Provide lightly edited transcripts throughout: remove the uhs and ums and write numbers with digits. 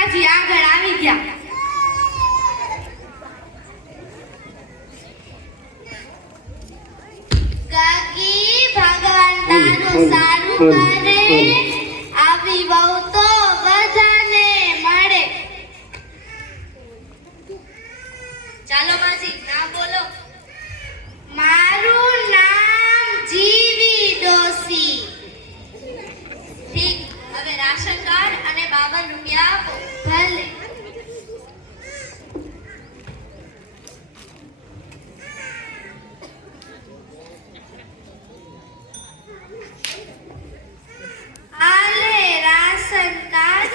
કાકાજી આગળ આવી ગયા. કાકી ભગવાન તારું સારું કરે, આવી બહુ તો બધાને મળે. ચાલો માસી ના બોલો. મારું નામ જીવી ડોસી. ઠીક, હવે રાશન કાર્ડ અને 52 રૂપિયા આપો. ભલે. આલે રાશન કાર્ડ.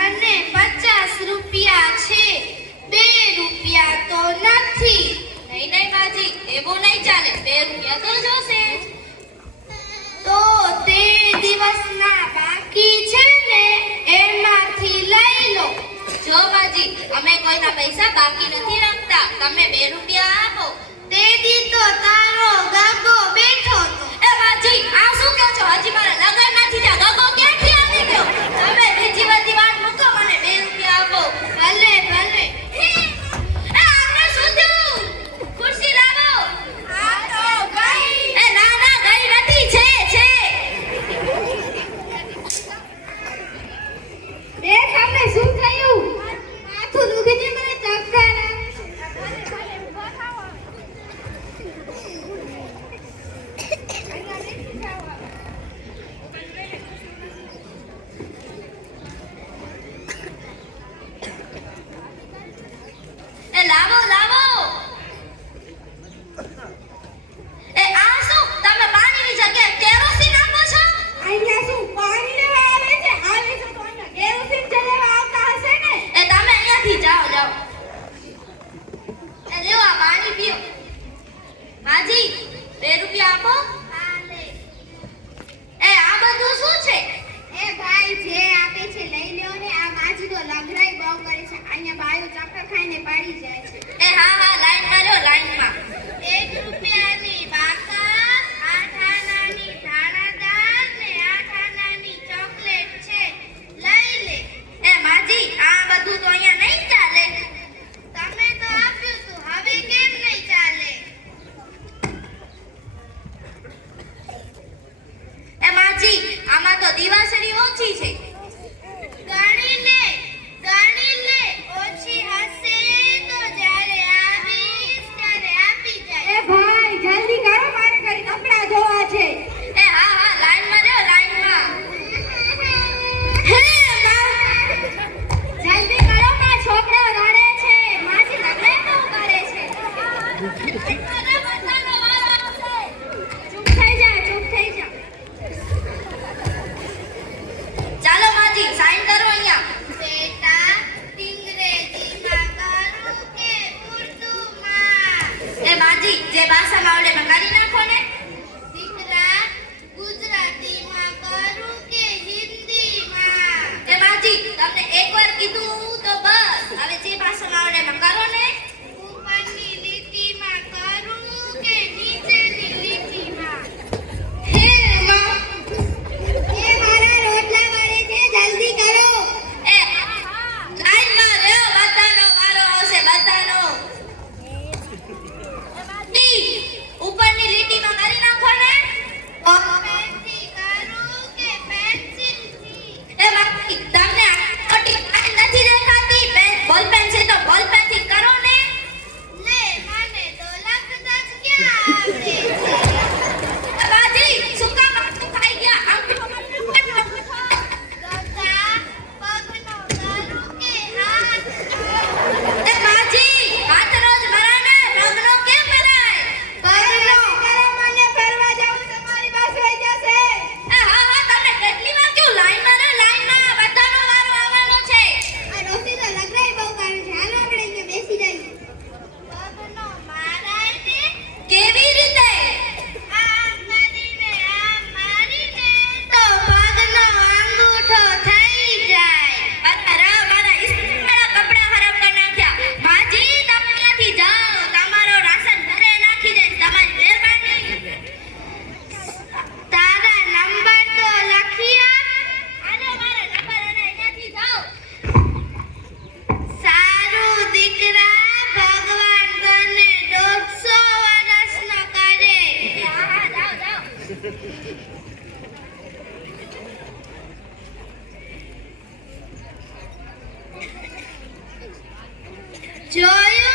અને 50 રૂપિયા છે. 2 રૂપિયા તો નથી. નહીં નહીં માજી, એવું નહીં ચાલે. 2 રૂપિયા તો જોશે જ. તો તે દિવસના બાકી છે ને, એમાંથી લઈ લો. જો માજી, અમે કોઈના પૈસા બાકી નથી રાખતા. તમે 2 રૂપિયા આપો. તે દી તો તારો ગગો બેઠો હતો. એ માજી, આ શું કહો છો? હજી મારા લગન નથી થયા, ગગો ક્યાંથી આવી ગયો? તમે બીજી બધી વાત મૂકો, મને 2 રૂપિયા આપો. ભલે ભલે. એ આને શું થયું? ખુરશી લાવો. આ તો ગઈ. એ ના ના, ગઈ નથી, છે છે. એ તમને શું થયું? માથું દુખે છે, મને ચક્કર આવે છે. એ લાવો લાવો. એ આ શું? તમે પાણીની જગ્યાએ કેરોસીન આપો છો? અહીંયા શું પાણી લેવા આવે છે? આવે છે તો અહીંયા કેરોસીન જ લેવા આવતા હશે ને. એ તમે અહીંયાથી જાઓ જાઓ. એ લ્યો આ પાણી પીઓ. માજી 2 રૂપિયા આપો. હા લે. એ આ બધું શું છે? એ ભાઈ જે આપે છે લઈ લ્યો ને. આ માજી તો લગરાઈ બહુ કરે છે. અહીંયા બાયો ચક્કર ખાઈને પડી જાય છે. એ હા હા, લાઈનમાં રહ્યો, લાઈનમાં. 1 રૂપિયાની બાકસ, 8 આનાની દાણાદાર ને 8 આનાની ચોકલેટ છે. લઈ લે. એ માજી, આ બધું તો અહીંયા નહીં ચાલે. તમે તો આપ્યું તું, હવે કેમ નહીં ચાલે? એ માજી, આમાં તો દિવાસળી ઓછી છે. ગણી લે, ગણી લે. ઓછી હશે તો જ્યારે આવીશ ત્યારે આપી જાય. એ ભાઈ જલ્દી કરો, મારે ઘરે કપડાં ધોવા છે. એ હા હા, લાઈનમાં રહ્યો, લાઈનમાં. હે માં, જલ્દી કરો, માં છોકરો રડે છે. માજી લગન બહુ કરે છે. અરે બધાનો વારો આવશે. ચૂપ થઈ જા, ચૂપ થઈ જા. ચાલો માજી, સાઈન કરો અહીંયા. બેટા, ઇંગ્રેજીમાં કરું કે ઉર્દૂમાં? એ માજી, જે ભાષામાં આવડે એમાં કરી નાખો ને. દીકરા, ગુજરાતીમાં કરું કે હિન્દીમાં? એ માજી, તમને એકવાર કીધું તો બસ. હવે જે ભાષામાં આવડે એમાં કરો ને. ઉપરની લીટીમાં કરું કે નીચેની લીટીમાં? હે માં, એ મારા રોટલા વળે છે, જલ્દી કરો. એ લાઈનમાં રહ્યો, બધાનો વારો આવશે, બધાનો. ટી ઉપરની લીટીમાં જોયું